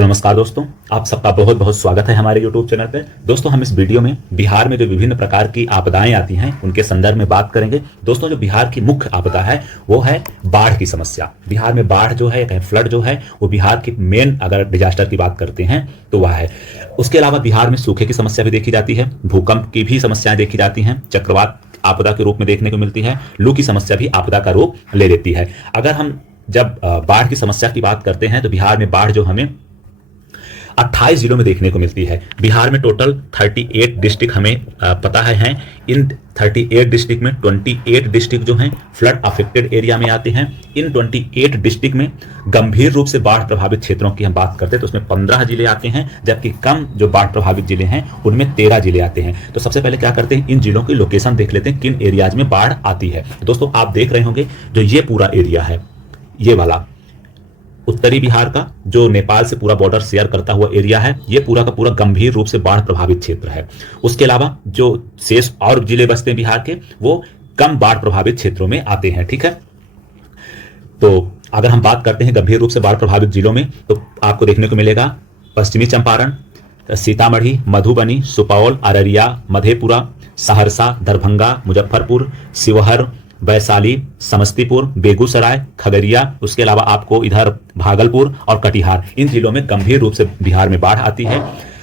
नमस्कार दोस्तों, आप सबका बहुत बहुत स्वागत है हमारे YouTube चैनल पे। दोस्तों, हम इस वीडियो में बिहार में जो विभिन्न प्रकार की आपदाएं आती हैं उनके संदर्भ में बात करेंगे। दोस्तों, जो बिहार की मुख्य आपदा है वो है बाढ़ की समस्या। बिहार में बाढ़ जो है, कहीं फ्लड जो है, वो बिहार की मेन अगर डिजास्टर की बात करते हैं तो वह है। उसके अलावा बिहार में सूखे की समस्या भी देखी जाती है, भूकंप की भी समस्याएं देखी जाती हैं, चक्रवात आपदा के रूप में देखने को मिलती है, लू की समस्या भी आपदा का रूप ले लेती है। अगर हम जब बाढ़ की समस्या की बात करते हैं तो बिहार में बाढ़ जो हमें 28 जिलों में देखने को मिलती है। बिहार में टोटल 38 डिस्ट्रिक्ट हमें पता है। इन 38 डिस्ट्रिक्ट में 28 डिस्ट्रिक्ट जो हैं फ्लड अफेक्टेड एरिया में आते हैं। इन 28 डिस्ट्रिक्ट में गंभीर रूप से बाढ़ प्रभावित क्षेत्रों की हम बात करते हैं तो उसमें 15 जिले आते हैं, जबकि कम जो बाढ़ प्रभावित जिले हैं उनमें 13 जिले आते हैं। तो सबसे पहले क्या करते हैं, इन जिलों की लोकेशन देख लेते हैं, किन एरियाज में बाढ़ आती है। दोस्तों, आप देख रहे होंगे जो ये पूरा एरिया है, ये वाला उत्तरी बिहार का जो नेपाल से पूरा बॉर्डर शेयर करता हुआ एरिया है, ये पूरा का पूरा गंभीर रूप से बाढ़ प्रभावित क्षेत्र है। उसके अलावा जो शेष और जिले बचते हैं बिहार के, वो कम बाढ़ प्रभावित क्षेत्रों में आते हैं। ठीक है, तो अगर हम बात करते हैं गंभीर रूप से बाढ़ प्रभावित जिलों में तो आपको देखने को मिलेगा पश्चिमी चंपारण, सीतामढ़ी, मधुबनी, सुपौल, अररिया, मधेपुरा, सहरसा, दरभंगा, मुजफ्फरपुर, शिवहर, वैशाली, समस्तीपुर, बेगूसराय, खगड़िया, उसके अलावा आपको इधर भागलपुर और कटिहार, इन जिलों में गंभीर रूप से बिहार में बाढ़ आती है।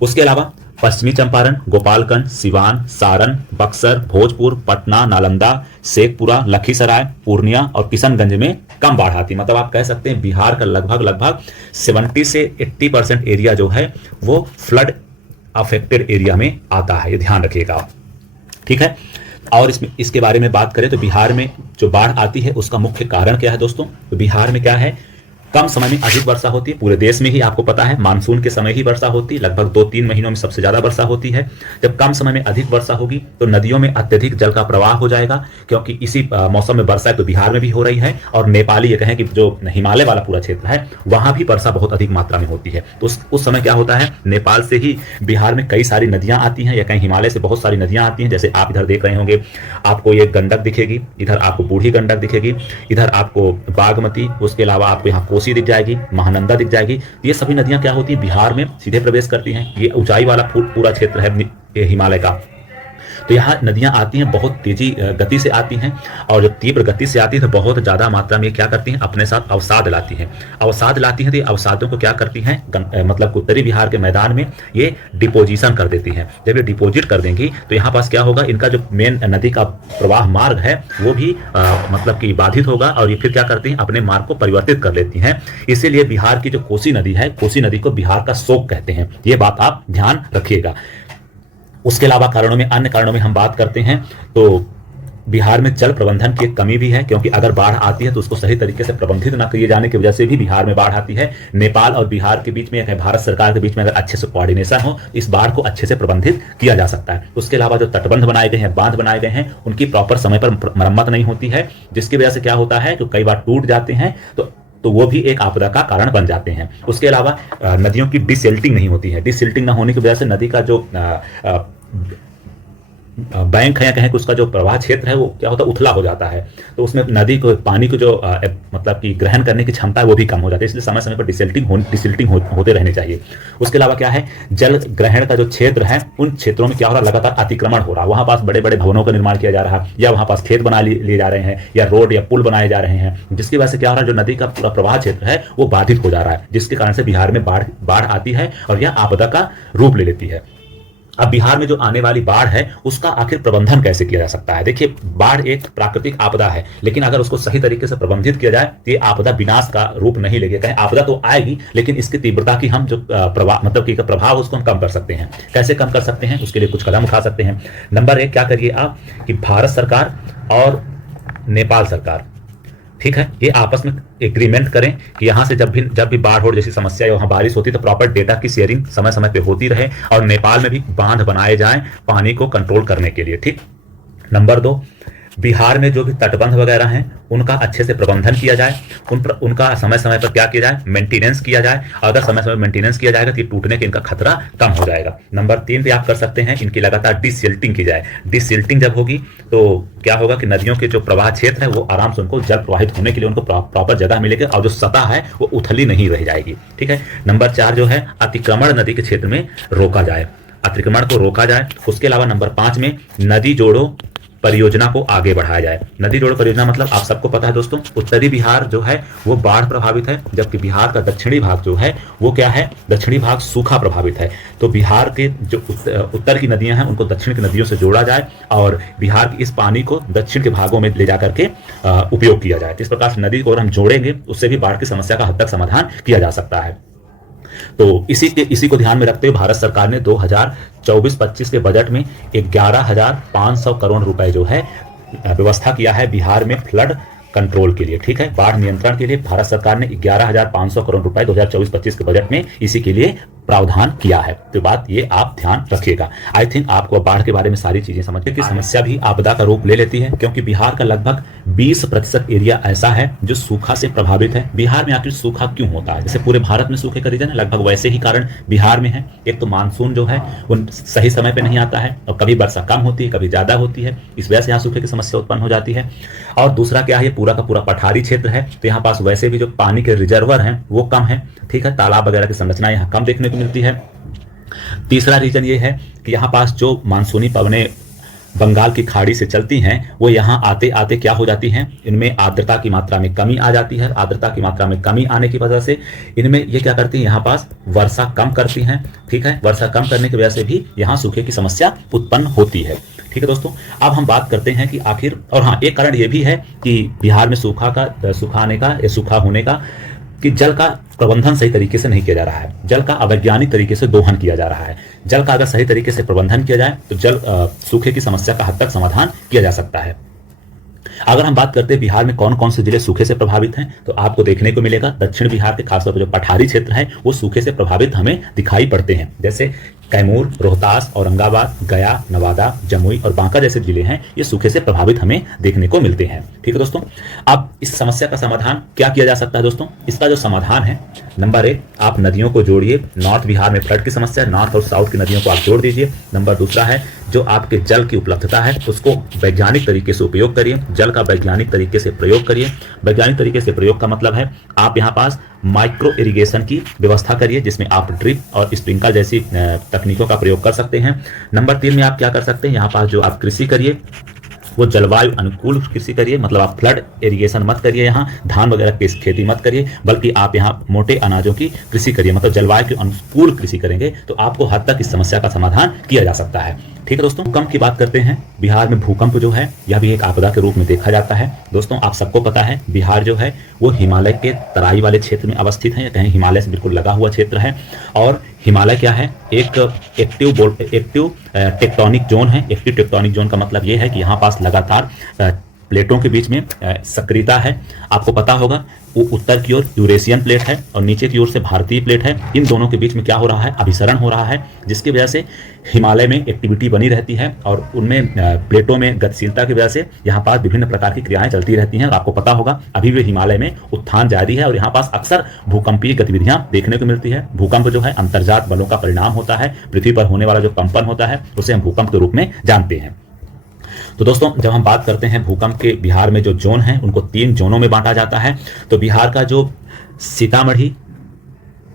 उसके अलावा पश्चिमी चंपारण, गोपालगंज, सिवान, सारण, बक्सर, भोजपुर, पटना, नालंदा, शेखपुरा, लखीसराय, पूर्णिया और किशनगंज में कम बाढ़ आती है। मतलब आप कह सकते हैं बिहार का लगभग 70 से 80% एरिया जो है वो फ्लड अफेक्टेड एरिया में आता है, ये ध्यान रखिएगा। ठीक है, और इसके बारे में बात करें तो बिहार में जो बाढ़ आती है उसका मुख्य कारण क्या है दोस्तों? तो बिहार में क्या है, कम समय में अधिक वर्षा होती है। पूरे देश में ही आपको पता है मानसून के समय ही वर्षा होती है, लगभग 2-3 महीनों में सबसे ज्यादा वर्षा होती है। जब कम समय में अधिक वर्षा होगी तो नदियों में अत्यधिक जल का प्रवाह हो जाएगा, क्योंकि इसी मौसम में वर्षा तो बिहार में भी हो रही है। और नेपाली ये कहें कि जो हिमालय वाला पूरा क्षेत्र है वहां भी वर्षा बहुत अधिक मात्रा में होती है। तो उस समय क्या होता है, नेपाल से ही बिहार में कई सारी नदियां आती हैं, या कहीं हिमालय से बहुत सारी नदियां आती हैं। जैसे आप इधर देख रहे होंगे, आपको ये गंडक दिखेगी, इधर आपको बूढ़ी गंडक दिखेगी, इधर आपको बागमती, उसके अलावा आपको यहाँ कोसी दिख जाएगी, महानंदा दिख जाएगी। ये सभी नदियां क्या होती हैं, बिहार में सीधे प्रवेश करती हैं। ये ऊंचाई वाला पूरा क्षेत्र है हिमालय का, तो यहाँ नदियां आती हैं, बहुत तेजी गति से आती हैं, और जब तीव्र गति से आती है तो बहुत ज्यादा मात्रा में क्या करती हैं, अपने साथ अवसाद लाती हैं। अवसाद लाती हैं तो ये अवसादों को क्या करती हैं, मतलब उत्तरी बिहार के मैदान में ये डिपोजिशन कर देती हैं। जब ये डिपोजिट कर देंगी तो यहाँ पास क्या होगा, इनका जो मेन नदी का प्रवाह मार्ग है वो भी मतलब कि बाधित होगा, और ये फिर क्या करती हैं, अपने मार्ग को परिवर्तित कर लेती हैं। इसीलिए बिहार की जो कोसी नदी है, कोसी नदी को बिहार का शोक कहते हैं। ये बात आप ध्यान रखिएगा। उसके अलावा अन्य कारणों में हम बात करते हैं तो बिहार में जल प्रबंधन की एक कमी भी है, क्योंकि अगर बाढ़ आती है तो उसको सही तरीके से प्रबंधित न किए जाने की वजह से भी बिहार में बाढ़ आती है। नेपाल और बिहार के बीच में या भारत सरकार के बीच में अगर अच्छे से कोऑर्डिनेशन हो, इस बाढ़ को अच्छे से प्रबंधित किया जा सकता है। उसके अलावा जो तटबंध बनाए गए हैं, बांध बनाए गए हैं, उनकी प्रॉपर समय पर मरम्मत नहीं होती है, जिसकी वजह से क्या होता है कि कई बार टूट जाते हैं तो वो भी एक आपदा का कारण बन जाते हैं। उसके अलावा नदियों की डिसिल्टिंग नहीं होती है। डिसिल्टिंग न होने की वजह से नदी का जो बैंक है या कहें कि उसका जो प्रवाह क्षेत्र है वो क्या होता है, उथला हो जाता है। तो उसमें नदी को पानी को जो मतलब कि ग्रहण करने की क्षमता है वो भी कम हो जाती है। इसलिए समय समय पर डिसिल्टिंग होते रहने चाहिए। उसके अलावा क्या है, जल ग्रहण का जो क्षेत्र है उन क्षेत्रों में क्या हो रहा है, लगातार अतिक्रमण हो रहा है। वहां पास बड़े बड़े भवनों का निर्माण किया जा रहा है, या वहां पास खेत बना लिए जा रहे हैं, या रोड या पुल बनाए जा रहे हैं, जिसकी वजह से क्या हो रहा है, जो नदी का पूरा प्रवाह क्षेत्र है वो बाधित हो जा रहा है, जिसके कारण से बिहार में बाढ़ आती है और यह आपदा का रूप ले लेती है। अब बिहार में जो आने वाली बाढ़ है उसका आखिर प्रबंधन कैसे किया जा सकता है? देखिए, बाढ़ एक प्राकृतिक आपदा है, लेकिन अगर उसको सही तरीके से प्रबंधित किया जाए तो ये आपदा विनाश का रूप नहीं लेगी। कहीं आपदा तो आएगी, लेकिन इसकी तीव्रता की हम जो प्रभाव उसको हम कम कर सकते हैं। कैसे कम कर सकते हैं, उसके लिए कुछ कदम उठा सकते हैं। नंबर 1, क्या करिए आप कि भारत सरकार और नेपाल सरकार, ठीक है, ये आपस में एग्रीमेंट करें कि यहाँ से जब भी बाढ़ हो जैसी समस्या है, वहाँ बारिश होती है तो प्रॉपर डेटा की शेयरिंग समय समय पे होती रहे, और नेपाल में भी बांध बनाए जाएं पानी को कंट्रोल करने के लिए। ठीक। नंबर 2, बिहार में जो भी तटबंध वगैरह हैं उनका अच्छे से प्रबंधन किया जाए, उनका समय समय पर क्या किया जाए, मेंटेनेंस किया जाए। अगर समय समय मेंटेनेंस किया जाएगा तो टूटने के इनका खतरा कम हो जाएगा। नंबर 3 पे आप कर सकते हैं, इनकी लगातार डिसिल्टिंग की जाए। डिसिल्टिंग जब होगी तो क्या होगा कि नदियों के जो प्रवाह क्षेत्र है वो आराम से उनको जल प्रवाहित होने के लिए उनको प्रॉपर जगह मिलेगी और जो सतह है वो उथली नहीं रह जाएगी। ठीक है। नंबर 4 जो है अतिक्रमण नदी के क्षेत्र में रोका जाए, अतिक्रमण को रोका जाए। उसके अलावा नंबर 5 में नदी जोड़ो परियोजना को आगे बढ़ाया जाए। नदी जोड़ो परियोजना मतलब आप सबको पता है दोस्तों, उत्तरी बिहार जो है वो बाढ़ प्रभावित है, जबकि बिहार का दक्षिणी भाग जो है वो क्या है, दक्षिणी भाग सूखा प्रभावित है। तो बिहार के जो उत्तर की नदियां हैं उनको दक्षिण की नदियों से जोड़ा जाए और बिहार की इस पानी को दक्षिण के भागों में ले जाकर के उपयोग किया जाए। इस प्रकार से नदी को अगर हम जोड़ेंगे उससे भी बाढ़ की समस्या का हद तक समाधान किया जा सकता है। तो इसी को ध्यान में रखते हुए भारत सरकार ने 2024-25 के बजट में 11,500 करोड़ रुपए जो है व्यवस्था किया है बिहार में फ्लड कंट्रोल के लिए। ठीक है, बाढ़ नियंत्रण के लिए भारत सरकार ने 11,500 करोड़ रुपए 2024-25 के बजट में इसी के लिए प्रावधान किया है। तो बात ये आप ध्यान रखिएगा। आई थिंक आपको बाढ़ के बारे में सारी चीजें समझ की समस्या भी आपदा का रूप ले लेती है, क्योंकि बिहार का लगभग 20% एरिया ऐसा है जो सूखा से प्रभावित है। बिहार में आखिर सूखा क्यों होता है? जैसे पूरे भारत में सूखे का रीजन है, लगभग वैसे ही कारण बिहार में है। एक तो मानसून जो है वो सही समय पे नहीं आता है और कभी वर्षा कम होती है, कभी ज्यादा होती है, इस वजह से यहाँ सूखे की समस्या उत्पन्न हो जाती है। और दूसरा क्या है, पूरा का पूरा पठारी क्षेत्र है, तो यहाँ पास वैसे भी जो पानी के रिजर्वर हैं वो कम है। ठीक है, तालाब वगैरह की संरचना यहाँ कम देखने को मिलती है। तीसरा रीजन ये है कि यहाँ पास जो मानसूनी पवनें बंगाल की खाड़ी से चलती हैं वो यहाँ आते आते क्या हो जाती हैं, इनमें आर्द्रता की मात्रा में कमी आ जाती है। आर्द्रता की मात्रा में कमी आने की वजह से इनमें ये क्या करती हैं, यहाँ पास वर्षा कम करती हैं। ठीक है, वर्षा कम करने की वजह से भी यहाँ सूखे की समस्या उत्पन्न होती है। ठीक है दोस्तों, अब हम बात करते हैं कि आखिर, और हाँ एक कारण ये भी है कि बिहार में सूखा होने का कि जल का प्रबंधन सही तरीके से नहीं किया जा रहा है, जल का अवैज्ञानिक तरीके से दोहन किया जा रहा है। जल का अगर सही तरीके से प्रबंधन किया जाए तो सूखे की समस्या का हद तक समाधान किया जा सकता है। अगर हम बात करते हैं बिहार में कौन कौन से जिले सूखे से प्रभावित हैं, तो आपको देखने को मिलेगा दक्षिण बिहार के खासतौर पर जो पठारी क्षेत्र है वो सूखे से प्रभावित हमें दिखाई पड़ते हैं। जैसे कैमूर, रोहतास, औरंगाबाद, गया, नवादा, जमुई और बांका जैसे जिले हैं, ये सूखे से प्रभावित हमें देखने को मिलते हैं। ठीक है दोस्तों, अब इस समस्या का समाधान क्या किया जा सकता है दोस्तों? इसका जो समाधान है, नंबर 1 आप नदियों को जोड़िए। नॉर्थ बिहार में फ्लड की समस्या है, नॉर्थ और साउथ की नदियों को आप जोड़ दीजिए। नंबर दूसरा है जो आपके जल की उपलब्धता है उसको वैज्ञानिक तरीके से उपयोग करिए, जल का वैज्ञानिक तरीके से प्रयोग करिए। वैज्ञानिक तरीके से प्रयोग का मतलब है आप यहाँ पास माइक्रो इरिगेशन की व्यवस्था करिए, जिसमें आप ड्रिप और स्प्रिंकलर जैसी तकनीकों का प्रयोग कर सकते हैं। नंबर 3 में आप क्या कर सकते हैं, यहाँ पास जो आप कृषि करिए वो जलवायु अनुकूल कृषि करिए, मतलब आप फ्लड इरिगेशन मत करिए, यहाँ धान वगैरह की खेती मत करिए, बल्कि आप यहाँ मोटे अनाजों की कृषि करिए, मतलब जलवायु के अनुकूल कृषि करेंगे तो आपको हद तक इस समस्या का समाधान किया जा सकता है। ठीक है दोस्तों, भूकंप की बात करते हैं। बिहार में भूकंप जो है यह भी एक आपदा के रूप में देखा जाता है। दोस्तों आप सबको पता है बिहार जो है वो हिमालय के तराई वाले क्षेत्र में अवस्थित है, या कहीं हिमालय से बिल्कुल लगा हुआ क्षेत्र है। और हिमालय क्या है, एक एक्टिव टेक्टोनिक जोन है। एक्टिव टेक्टोनिक जोन का मतलब ये है कि यहाँ पास लगातार प्लेटों के बीच में सक्रियता है। आपको पता होगा वो उत्तर की ओर यूरेशियन प्लेट है और नीचे की ओर से भारतीय प्लेट है। इन दोनों के बीच में क्या हो रहा है, अभिसरण हो रहा है, जिसकी वजह से हिमालय में एक्टिविटी बनी रहती है और उनमें प्लेटों में गतिशीलता की वजह से यहाँ पास विभिन्न प्रकार की क्रियाएं चलती रहती हैं। और आपको पता होगा अभी भी हिमालय में उत्थान जारी है और यहाँ पास अक्सर भूकंपीय गतिविधियां देखने को मिलती है। भूकंप जो है अंतर्जात बलों का परिणाम होता है। पृथ्वी पर होने वाला जो कंपन होता है उसे हम भूकंप के रूप में जानते हैं। तो दोस्तों जब हम बात करते हैं भूकंप के बिहार में जो जोन हैं उनको 3 जोनों में बांटा जाता है। तो बिहार का जो सीतामढ़ी,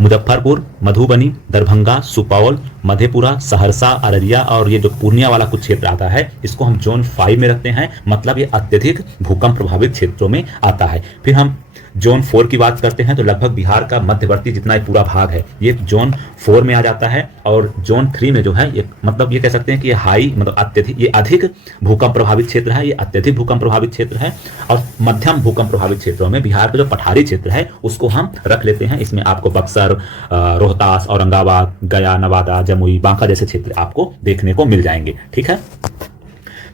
मुजफ्फरपुर, मधुबनी, दरभंगा, सुपौल, मधेपुरा, सहरसा, अररिया और ये जो पूर्णिया वाला कुछ क्षेत्र आता है इसको हम जोन 5 में रखते हैं, मतलब ये अत्यधिक भूकंप प्रभावित क्षेत्रों में आता है। फिर हम जोन 4 की बात करते हैं तो लगभग बिहार का मध्यवर्ती जितना ही पूरा भाग है ये जोन 4 में आ जाता है। और जोन 3 में जो है ये मतलब ये कह सकते हैं कि ये हाई मतलब अत्यधिक, ये अधिक भूकंप प्रभावित क्षेत्र है, ये अत्यधिक भूकंप प्रभावित क्षेत्र है। और मध्यम भूकंप प्रभावित क्षेत्रों में बिहार का जो पठारी क्षेत्र है उसको हम रख लेते हैं। इसमें आपको बक्सर, रोहतास, औरंगाबाद, गया, नवादा, जमुई, बांका जैसे क्षेत्र आपको देखने को मिल जाएंगे। ठीक है,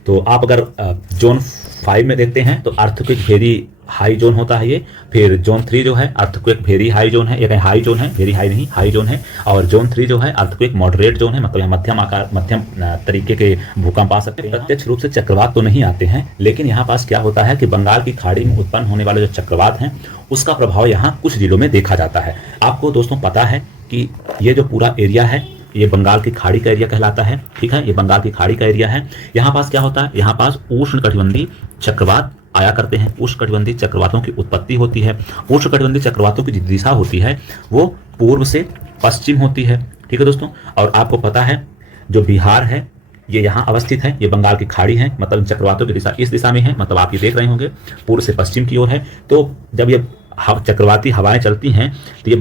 तो आप अगर जोन 5 में देखते हैं तो अर्थक्वेक वेरी हाई जोन होता है ये। फिर जोन 3 जो है अर्थक्वेक वेरी हाई जोन है, ये हाई जोन है, वेरी हाई नहीं, हाई जोन है। और जोन 3 जो है अर्थक्वेक मॉडरेट जोन है, मतलब यहाँ मध्यम आकार, मध्यम तरीके के भूकंप आ सकते हैं। प्रत्यक्ष रूप से चक्रवात तो नहीं आते हैं, लेकिन यहाँ पास क्या होता है कि बंगाल की खाड़ी में उत्पन्न होने वाले जो चक्रवात हैं उसका प्रभाव यहाँ कुछ जिलों में देखा जाता है। आपको दोस्तों पता है कि ये जो पूरा एरिया है ये बंगाल की खाड़ी का एरिया कहलाता है, ठीक है, ये बंगाल की खाड़ी का एरिया है। यहाँ पास क्या होता है, यहाँ पास उष्णकटिबंधीय चक्रवात आया करते हैं। उष्णकटिबंधीय चक्रवातों की उत्पत्ति होती है। उष्णकटिबंधीय चक्रवातों की दिशा होती है वो पूर्व से पश्चिम होती है, ठीक है दोस्तों। और आपको पता है जो बिहार है ये यहाँ अवस्थित है, ये बंगाल की खाड़ी है, मतलब चक्रवातों की दिशा इस दिशा में है, मतलब आप ये देख रहे होंगे पूर्व से पश्चिम की ओर है। तो जब ये चक्रवाती हवाएं चलती हैं तो ये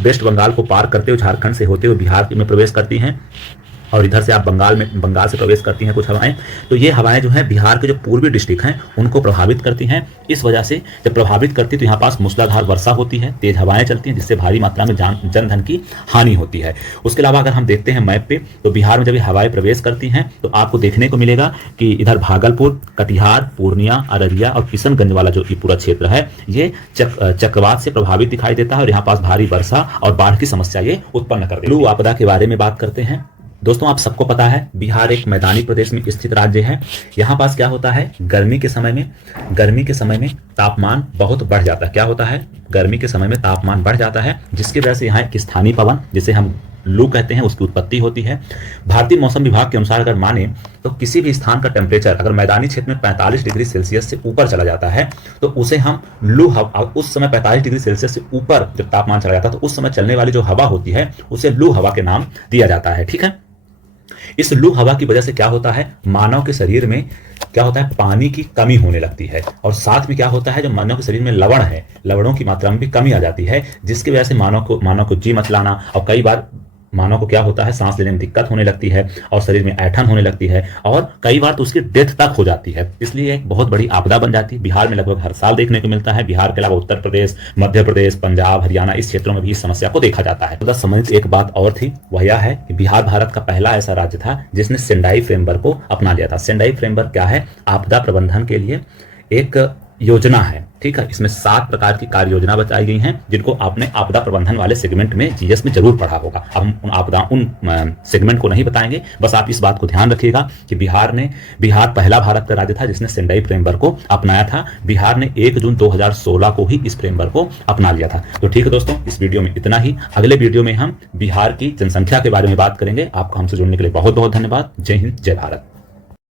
वेस्ट बंगाल को पार करते हुए झारखंड से होते हुए बिहार में प्रवेश करती हैं, और इधर से आप बंगाल से प्रवेश करती हैं कुछ हवाएं। तो ये हवाएं जो है बिहार के जो पूर्वी डिस्ट्रिक्ट हैं उनको प्रभावित करती हैं। इस वजह से जब प्रभावित करती तो यहाँ पास मूसलाधार वर्षा होती है, तेज हवाएं चलती हैं, जिससे भारी मात्रा में जन धन की हानि होती है। उसके अलावा अगर हम देखते हैं मैप पे तो बिहार में जब ये हवाएं प्रवेश करती हैं तो आपको देखने को मिलेगा कि इधर भागलपुर, कटिहार, पूर्णिया, अररिया और किशनगंज वाला जो ये पूरा क्षेत्र है ये चक्रवात से प्रभावित दिखाई देता है, और यहाँ पास भारी वर्षा और बाढ़ की समस्या ये उत्पन्न कर देती है। लू आपदा के बारे में बात करते हैं। दोस्तों आप सबको पता है बिहार एक मैदानी प्रदेश में स्थित राज्य है। यहाँ पास क्या होता है, गर्मी के समय में तापमान बहुत बढ़ जाता है। क्या होता है, गर्मी के समय में तापमान बढ़ जाता है, जिसकी वजह से यहाँ एक स्थानीय पवन जिसे हम लू कहते हैं उसकी उत्पत्ति होती है। भारतीय मौसम विभाग के अनुसार अगर माने तो किसी भी स्थान का टेम्परेचर अगर मैदानी क्षेत्र में 45 डिग्री सेल्सियस से ऊपर चला जाता है तो उसे हम लू हवा, उस समय 45 डिग्री सेल्सियस से ऊपर जब तापमान चला जाता है तो उस समय चलने वाली जो हवा होती है उसे लू हवा के नाम दिया जाता है, ठीक है। इस लू हवा की वजह से क्या होता है, मानव के शरीर में क्या होता है, पानी की कमी होने लगती है, और साथ में क्या होता है, जो मानव के शरीर में लवण है, लवणों की मात्रा में भी कमी आ जाती है, जिसकी वजह से मानव को जी मचलाना, और कई बार मानव को क्या होता है, सांस लेने में दिक्कत होने लगती है, और शरीर में ऐंठन होने लगती है, और कई बार तो उसकी डेथ तक हो जाती है। इसलिए एक बहुत बड़ी आपदा बन जाती है। बिहार में लगभग हर साल देखने को मिलता है। बिहार के अलावा उत्तर प्रदेश, मध्य प्रदेश, पंजाब, हरियाणा इस क्षेत्रों में भी इस समस्या को देखा जाता है। तो संबंधित एक बात और थी, वह यह है कि बिहार भारत का पहला ऐसा राज्य था जिसने सेंडाई फ्रेमवर्क को अपना लिया था। सेंडाई फ्रेमवर्क क्या है, आपदा प्रबंधन के लिए एक योजना है, ठीक है। इसमें 7 प्रकार की कार्य योजना बताई गई हैं, जिनको आपने आपदा प्रबंधन वाले सेगमेंट में जीएस में जरूर पढ़ा होगा। अब हम उन सेगमेंट को नहीं बताएंगे, बस आप इस बात को ध्यान रखिएगा कि बिहार पहला भारत का राज्य था जिसने सेंडाई फ्रेमवर्क को अपनाया था। बिहार ने 1 जून 2016 को ही इस फ्रेमवर्क को अपना लिया था। तो ठीक है दोस्तों, इस वीडियो में इतना ही। अगले वीडियो में हम बिहार की जनसंख्या के बारे में बात करेंगे। आपको हमसे जुड़ने के लिए बहुत बहुत धन्यवाद। जय हिंद, जय भारत।